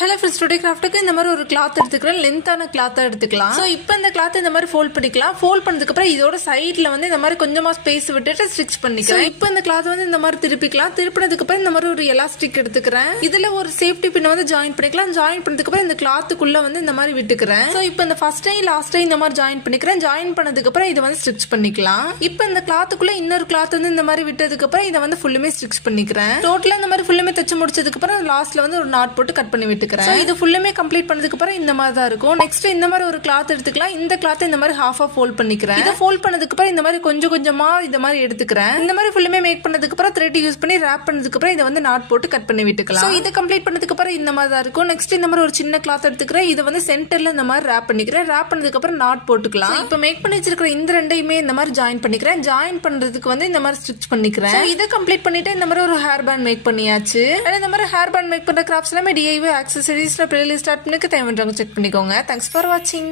Hello friends, today கிராஃப்ட்டுக்கு இந்த மாதிரி ஒரு கிளாத் எடுத்துக்கிறேன். லென்த்தான கிளாத்தாக எடுத்துக்கலாம். ஸோ இப்போ இந்த கிளாத் இந்த மாதிரி ஃபோல்ட் பண்ணிக்கலாம். ஃபோல்ட் பண்ணதுக்கப்புறம் இதோட சைடில் வந்து இந்த மாதிரி கொஞ்சமாக ஸ்பேஸ் விட்டுட்டு ஸ்டிச் பண்ணிக்கிறேன். இப்போ இந்த கிளாத் வந்து இந்த மாதிரி திருப்பிக்கலாம். திருப்பினதுக்கப்புறம் இந்த மாதிரி ஒரு எலாஸ்டிக் எடுத்துக்கிறேன். இதில் ஒரு சேஃப்டி பின் வந்து ஜாயின் பண்ணிக்கலாம். ஜாயின் பண்ணதுக்கப்புறம் இந்த கிளாத்துக்குள்ளே வந்து இந்த மாதிரி விட்டுக்கிறேன். ஸோ இப்போ இந்த ஃபர்ஸ்ட் டை லாஸ்ட் டை இந்த மாதிரி ஜாயின் பண்ணிக்கிறேன். ஜாயின் பண்ணதுக்கப்புறம் இதை வந்து ஸ்டிச் பண்ணிக்கலாம். இப்போ இந்த கிளாத்துக்குள்ளே இன்னொரு கிளாத் வந்து இந்த மாதிரி விட்டதுக்கப்புறம் இதை வந்து ஃபுல்லுமே ஸ்டிச் பண்ணிக்கிறேன். டோட்டலாக இந்த மாதிரி ஃபுல்லுமே தைச்சு முடிச்சதுக்கப்புறம் லாஸ்ட்டில் வந்து ஒரு நாட் போட்டு கட் பண்ணி விட்டுக்கிறேன். இது ஃபுல்லுமே கம்ப்ளீட் பண்ணதுக்கு அப்புறம் இந்த மாதிரி தான் இருக்கும். நெக்ஸ்ட் இந்த மாதிரி ஒரு கிளாத் எடுத்துக்கலாம். இந்த கிளாத் இந்த மாதிரி ஹாஃபா ஃபோல்ட் பண்ணிக்கிறேன். இதை ஃபோல்ட் பண்ணதுக்கு அப்புறம் இந்த மாதிரி கொஞ்சம் கொஞ்சமா இந்த மாதிரி எடுத்துக்கிறேன். இந்த மாதிரி ஃபுல்லுமே மேக் பண்ணதுக்கு அப்புறம் த்ரெட் யூஸ் பண்ணி ரேப் பண்ணதுக்கு அப்புறம் இதை வந்து நாட் போட்டு கட் பண்ணி விட்டுக்கலாம். ஸோ இதை கம்ப்ளீட் பண்ணதுக்கு அப்புறம் இந்த மாதிரி தான் இருக்கும். நெக்ஸ்ட் இந்த மாதிரி ஒரு சின்ன கிளாத் எடுத்துக்கிறேன். இதை வந்து சென்டர்ல இந்த மாதிரி ரேப் பண்ணிக்கிறேன். ரேப் பண்ணதுக்கு அப்புறம் நாட் போட்டுக்கலாம். இப்போ மேக் பண்ணி வச்சிருக்கிற இந்த ரெண்டையுமே இந்த மாதிரி ஜாயின் பண்ணிக்கிறேன். ஜாயின் பண்றதுக்கு வந்து இந்த மாதிரி ஸ்டிச் பண்ணிக்கிறேன். இதை கம்ப்ளீட் பண்ணிட்டு இந்த மாதிரி ஒரு ஹேர் பேண்ட் மேக் பண்ணியாச்சு. இந்த மாதிரி ஹேர் பேண்ட் மேக் பண்ற கிராஃப்ட்ஸ் எல்லாமே DIY ஆக்சசரிஸ்ல பிளேலிஸ்ட் ஸ்டார்ட் பண்ணிக்க தேவைன்றவங்க செக் பண்ணிக்கோங்க. தேங்க்ஸ் ஃபார் வாட்சிங்.